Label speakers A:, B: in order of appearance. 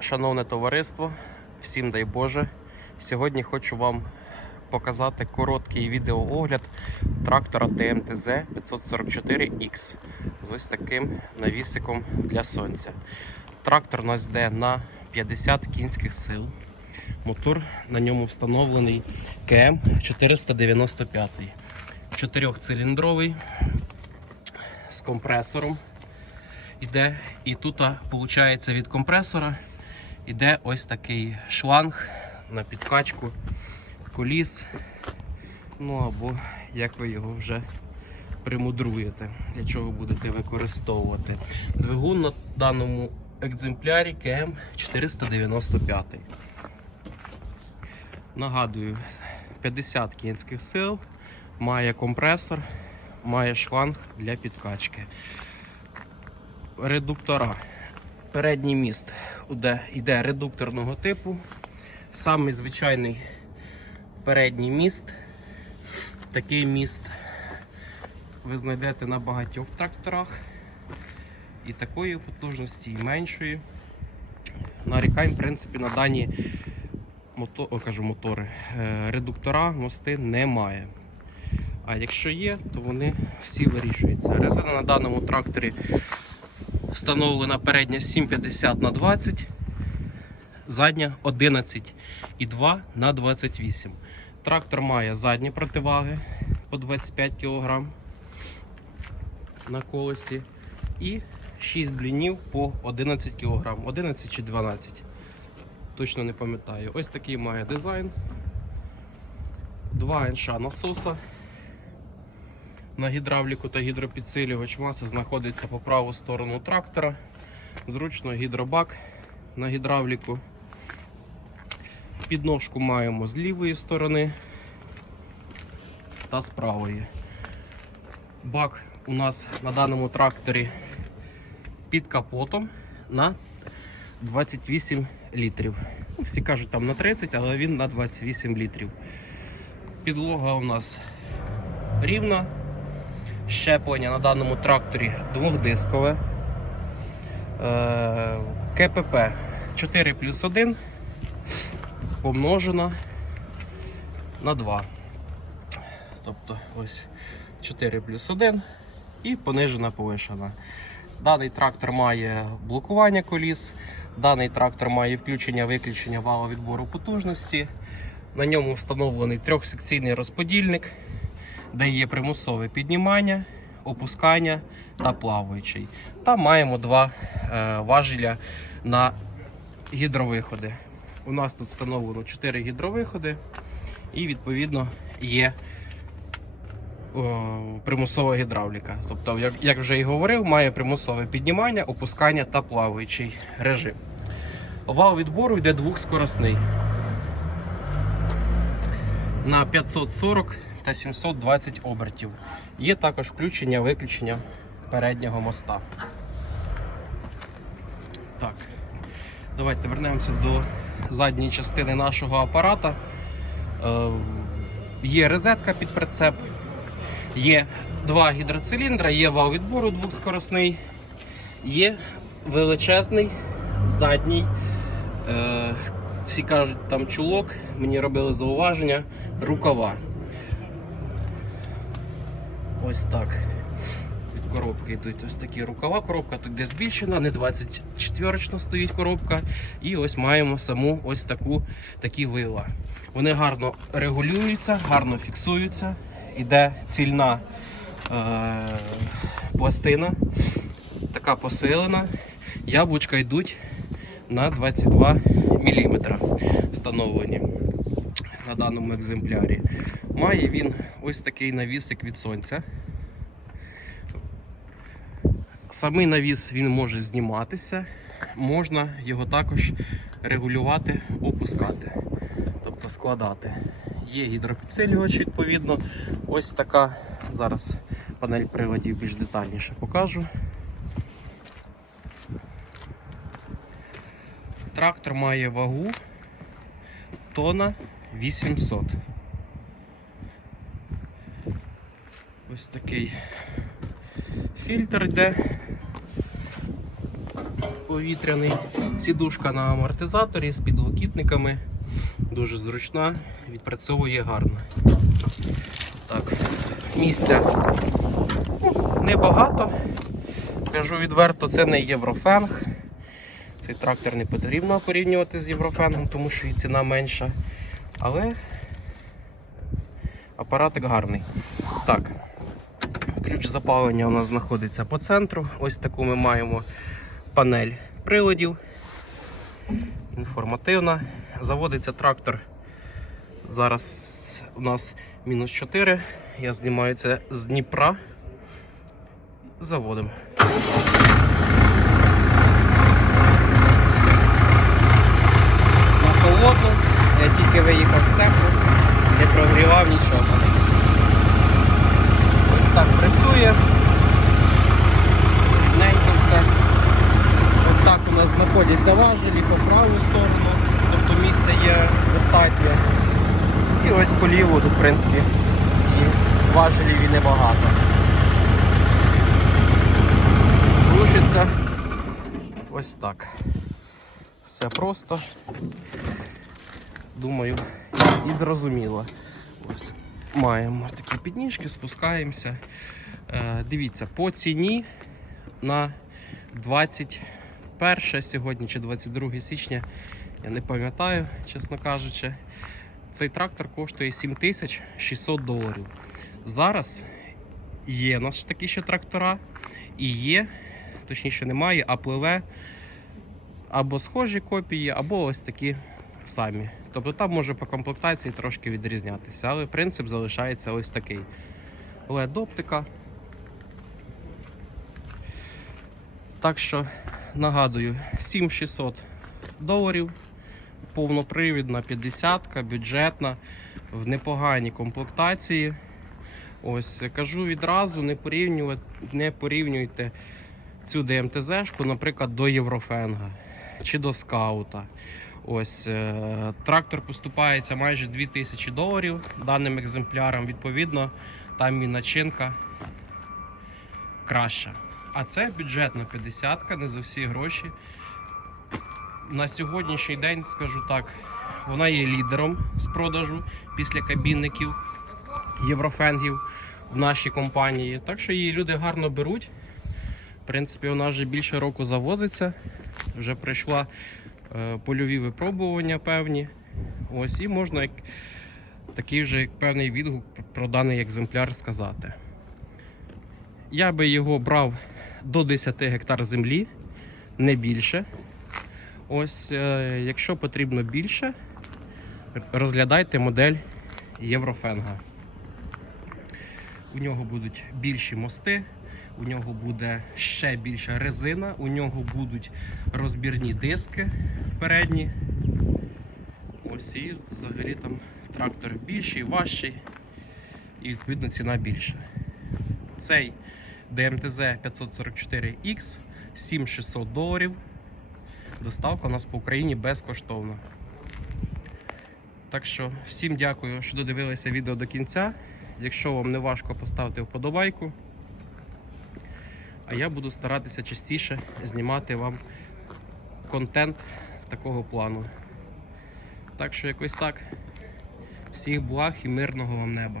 A: Шановне товариство, всім дай Боже. Сьогодні хочу вам показати короткий відеоогляд трактора ТМТЗ 544X з ось таким навісиком для сонця. Трактор у нас йде на 50 кінських сил. Мотор на ньому встановлений КМ 495. Чотирьохциліндровий з компресором іде. І тут, виходить, від компресора іде ось такий шланг на підкачку коліс. Ну або як ви його вже примудруєте, для чого будете використовувати. Двигун на даному екземплярі КМ 495. Нагадую, 50 кінських сил, має компресор, має шланг для підкачки. Редуктора. Передній міст іде, іде редукторного типу. Самий звичайний передній міст. Такий міст ви знайдете на багатьох тракторах. І такої потужності, і меншої. Нарікань, в принципі, на дані мото, кажу, мотори. е, Редуктора, мости немає. А якщо є, то вони всі вирішуються. Резина на даному тракторі встановлена передня 750 на 20, задня 11,2 на 28. Трактор має задні противаги по 25 кг на колесі і 6 блінів по 11 кг, 11 чи 12. Точно не пам'ятаю. Ось такий має дизайн. Два інша насоса. На гідравліку та гідропідсилювач маси знаходиться по праву сторону трактора. Зручно гідробак на гідравліку. Підножку маємо з лівої сторони та з правої. Бак у нас на даному тракторі під капотом на 28 літрів. Ну, Всі кажуть там на 30, але він на 28 літрів. Підлога у нас рівна. Щеплення на даному тракторі двохдискове. Е, КПП 4 плюс 1 помножено на 2. Тобто ось 4 плюс 1 і понижена повишена. Даний трактор має блокування коліс, даний трактор має включення-виключення вала відбору потужності. На ньому встановлений трьохсекційний розподільник, де є примусове піднімання, опускання та плаваючий. Та маємо два е, важеля на гідровиходи. У нас тут встановлено 4 гідровиходи і відповідно є о, примусова гідравліка. Тобто, як, як вже і говорив, має примусове піднімання, опускання та плаваючий режим. Вал відбору йде двохскоросний на 540 та 720 обертів. Є також включення-виключення переднього моста. Так, давайте вернемося до задньої частини нашого апарата. Е, Є розетка під прицеп, є два гідроциліндра, є вал відбору двохскоросний, є величезний задній. Е, всі кажуть, там чулок, мені робили зауваження, рукава. Ось так. Від коробки йдуть ось такі рукава. Коробка тут де збільшена, не 24 стоїть коробка. І ось маємо саму ось таку такі вила. Вони гарно регулюються, гарно фіксуються. Іде цільна е, пластина, така посилена. Яблучка йдуть на 22 мм встановлені на даному екземплярі. Має він ось такий навісик від сонця. Самий навіс він може зніматися, можна його також регулювати, опускати, тобто складати. Є гідропідсилювач, відповідно. Ось така. Зараз панель приладів більш детальніше покажу. Трактор має вагу тона 800. Ось такий фільтр йде. повітряний. Сідушка на амортизаторі з підлокітниками. Дуже зручна, відпрацьовує гарно. Так, місця небагато. Кажу відверто, це не єврофенг. Цей трактор не потрібно порівнювати з єврофенгом, тому що і ціна менша. Але апаратик гарний. Так, ключ запалення у нас знаходиться по центру. Ось таку ми маємо панель приладів. Інформативна. Заводиться трактор. Зараз у нас мінус 4. Я знімаю це з Дніпра. Заводимо. На холодну. Я тільки виїхав з цеху, не прогрівав нічого. Ось так працює. Рівненько все. Ось так у важелі по праву сторону, тобто місця є достатньо. І ось по ліву в принципі, і важелів і небагато. Рушиться ось так. Все просто. Думаю, і зрозуміло. Ось маємо такі підніжки, спускаємося. Е, дивіться, по ціні на 21 сьогодні чи 22 січня, я не пам'ятаю, чесно кажучи, цей трактор коштує 7600 доларів. Зараз є у нас такі ще трактора, і є, точніше немає, а пливе або схожі копії, або ось такі самі. Тобто там може по комплектації трошки відрізнятися, але принцип залишається ось такий. led оптика. Так що нагадую, 7600 доларів, повнопривідна 50-ка, бюджетна, в непоганій комплектації. Ось кажу відразу, не порівнювати, не порівнюйте цю ДМТЗ-шку, наприклад, до Єврофенга чи до скаута. Ось е, трактор поступається майже 2000 доларів даним екземплярам. Відповідно, там і начинка краща. А це бюджетна 50 не за всі гроші. На сьогоднішній день, скажу так, вона є лідером з продажу після кабінників єврофенгів в нашій компанії. Так що її люди гарно беруть. В принципі, вона вже більше року завозиться, вже пройшла е, польові випробування певні. Ось, і можна як, такий вже як певний відгук про даний екземпляр сказати. Я би його брав до 10 гектар землі, не більше. Ось, е, якщо потрібно більше, розглядайте модель Єврофенга. У нього будуть більші мости, у нього буде ще більша резина, у нього будуть розбірні диски передні. Ось і взагалі там трактор більший, важчий і відповідно ціна більша. Цей ДМТЗ 544X 7600 доларів. Доставка у нас по Україні безкоштовна. Так що всім дякую, що додивилися відео до кінця. Якщо вам не важко, поставте вподобайку. А я буду старатися частіше знімати вам контент такого плану. Так що якось так. Всіх благ і мирного вам неба.